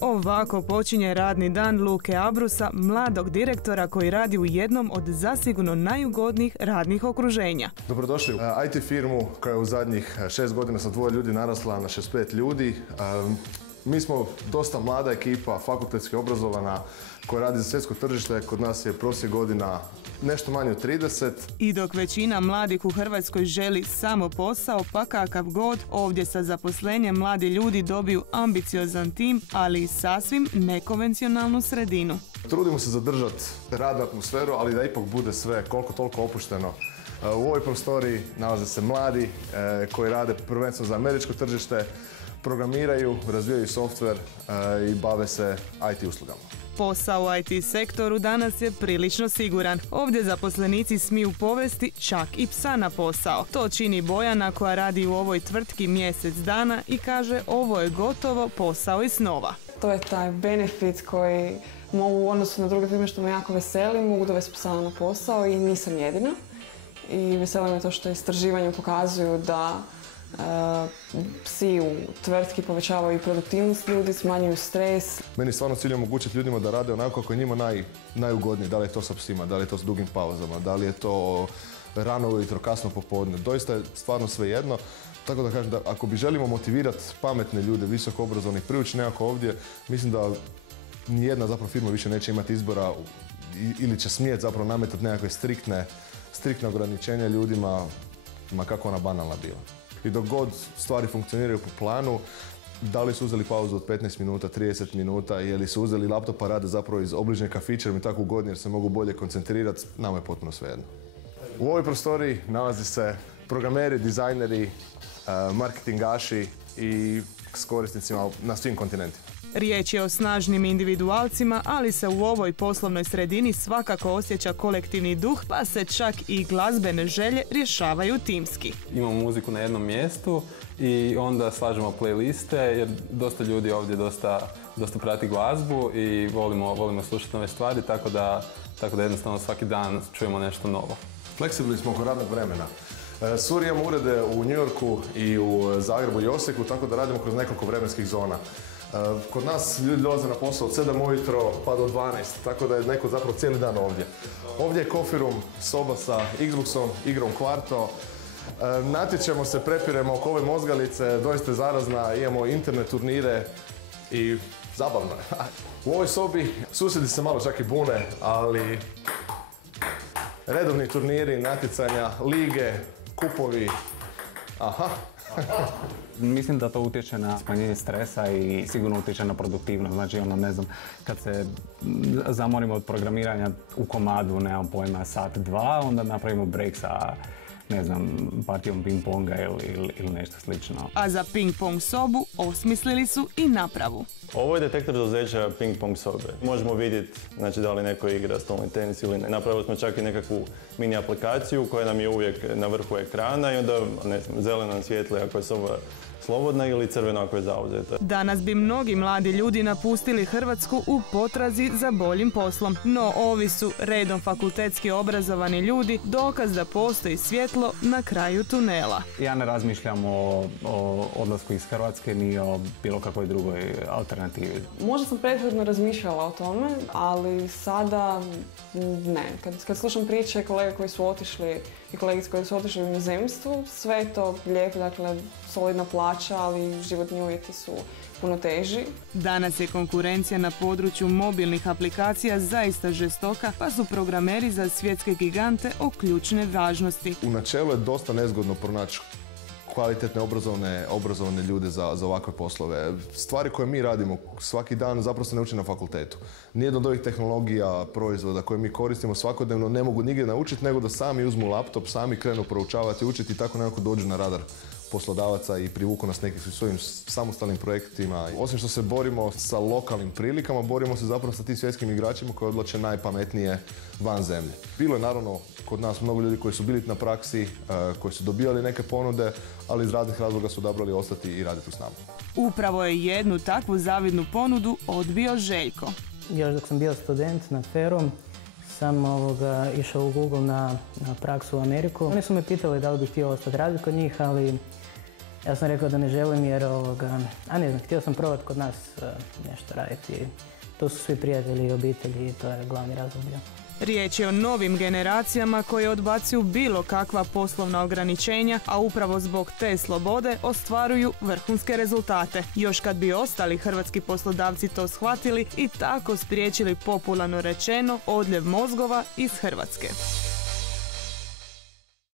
Ovako počinje radni dan Luke Abrusa, mladog direktora koji radi u jednom od zasigurno najugodnijih radnih okruženja. Dobrodošli u IT firmu koja je u zadnjih 6 godina sa 2 ljudi narasla na 65 ljudi. Mi smo dosta mlada ekipa, fakultetski obrazovana, koja radi za svjetsko tržište. Kod nas je prosjek godina nešto manje od 30. I dok većina mladih u Hrvatskoj želi samo posao, pa kakav god, ovdje sa zaposlenjem mladi ljudi dobiju ambiciozan tim, ali i sasvim nekonvencionalnu sredinu. Trudimo se zadržati radnu atmosferu, ali da ipak bude sve koliko toliko opušteno. U ovoj prostoriji nalaze se mladi koji rade prvenstveno za američko tržište, programiraju, razvijaju softver i bave se IT uslugama. Posao u IT sektoru danas je prilično siguran. Ovdje zaposlenici smiju povesti čak i psa na posao. To čini Bojana koja radi u ovoj tvrtki mjesec dana i kaže ovo je gotovo posao iz snova. To je taj benefit koji mogu u odnosu na druge firme što me jako veseli, mogu dovesti psa na posao i nisam jedina. I veseli me to što istraživanja pokazuju da psi u tvrtki povećavaju produktivnost ljudi, smanjuju stres. Meni je stvarno cilj omogućiti ljudima da rade onako kako je njima najugodnije. Da li je to sa psima, da li je to s dugim pauzama, da li je to rano ujutro, kasno popodne. Doista je stvarno svejedno. Tako da kažem da ako bi želimo motivirati pametne ljude, visoko obrazovnih, privući nekako ovdje, mislim da nijedna zapravo firma više neće imati izbora ili će smjeti zapravo nametati nekakve striktne ograničenja ljudima, ma kako ona banalna bila. I dok god stvari funkcioniraju po planu, da li su uzeli pauzu od 15 minuta, 30 minuta, ili su uzeli laptop pa rade zapravo iz obližnje kafića, mi tako ugodni jer se mogu bolje koncentrirati, nama je potpuno svejedno. U ovoj prostoriji nalazi se programeri, dizajneri, marketingaši i s korisnicima na svim kontinentima. Riječ je o snažnim individualcima, ali se u ovoj poslovnoj sredini svakako osjeća kolektivni duh, pa se čak i glazbene želje rješavaju timski. Imamo muziku na jednom mjestu i onda slažemo playliste jer dosta ljudi ovdje dosta prati glazbu i volimo slušati nove stvari, tako da jednostavno svaki dan čujemo nešto novo. Fleksibilni smo oko radnog vremena. Imamo urede u New Yorku i u Zagrebu i Osijeku, tako da radimo kroz nekoliko vremenskih zona. Kod nas ljudi dolaze na posao od 7 ujutro pa do 12, tako da je neko zapravo cijeli dan ovdje. Ovdje je coffee room, soba sa Xboxom, igrom Kvarto. Natječemo se, prepiremo oko ove mozgalice, doista je zarazna, imamo internet turnire i zabavno je. U ovoj sobi susjedi se malo čak i bune, ali redovni turniri, natjecanja, lige, kupovi, aha. Mislim da to utječe na smanjenje stresa i sigurno utječe na produktivnost. Znači, ne znam, kad se zamorimo od programiranja u komadu, nemam pojma, sat, dva, onda napravimo break sa, ne znam, partijom ping-ponga ili nešto slično. A za ping-pong sobu osmislili su i napravu. Ovo je detektor dozeća ping-pong sobe. Možemo vidjeti da li neko igra stolni tenis ili ne. Napravili smo čak i nekakvu mini aplikaciju koja nam je uvijek na vrhu ekrana i onda zeleno nam svijetli ako je soba slobodna ili crveno ako je zauzeta. Danas bi mnogi mladi ljudi napustili Hrvatsku u potrazi za boljim poslom, no ovi su redom fakultetski obrazovani ljudi dokaz da postoji svjetlo na kraju tunela. Ja ne razmišljam o odlasku iz Hrvatske ni o bilo kakvoj drugoj alternativi. Možda sam prethodno razmišljala o tome, ali sada ne. Kad slušam priče kolega koji su otišli i kolegice koji su otišli u inozemstvu, sve je to lijepo, dakle, solidna plaća, ali životni uvjeti su puno teži. Danas je konkurencija na području mobilnih aplikacija zaista žestoka, pa su programeri za svjetske gigante o ključne važnosti. U načelu je dosta nezgodno pronaći kvalitetne obrazovane ljude za ovakve poslove. Stvari koje mi radimo svaki dan zapravo se ne uči na fakultetu. Nijedno od ovih tehnologija, proizvoda koje mi koristimo svakodnevno ne mogu nigdje naučiti, nego da sami uzmu laptop, sami krenu proučavati, učiti i tako nekako dođu na radar poslodavaca i privuku nas nekim svojim samostalnim projektima. Osim što se borimo sa lokalnim prilikama, borimo se zapravo sa tim svjetskim igračima koji odlače najpametnije van zemlje. Bilo je naravno kod nas mnogo ljudi koji su bili na praksi, koji su dobivali neke ponude, ali iz raznih razloga su odabrali ostati i raditi s nama. Upravo je jednu takvu zavidnu ponudu odbio Željko. Još dok sam bio student na FER-u, sam išao u Google na praksu u Ameriku. Oni su me pitali da li bih htio ostati raditi kod njih, ali Ja sam rekao da ne želim jer ne znam, htio sam probati kod nas nešto raditi. To su svi prijatelji i obitelji i to je glavni razlog. Riječ je o novim generacijama koje odbacuju bilo kakva poslovna ograničenja, a upravo zbog te slobode ostvaruju vrhunske rezultate. Još kad bi ostali hrvatski poslodavci to shvatili i tako spriječili popularno rečeno odljev mozgova iz Hrvatske.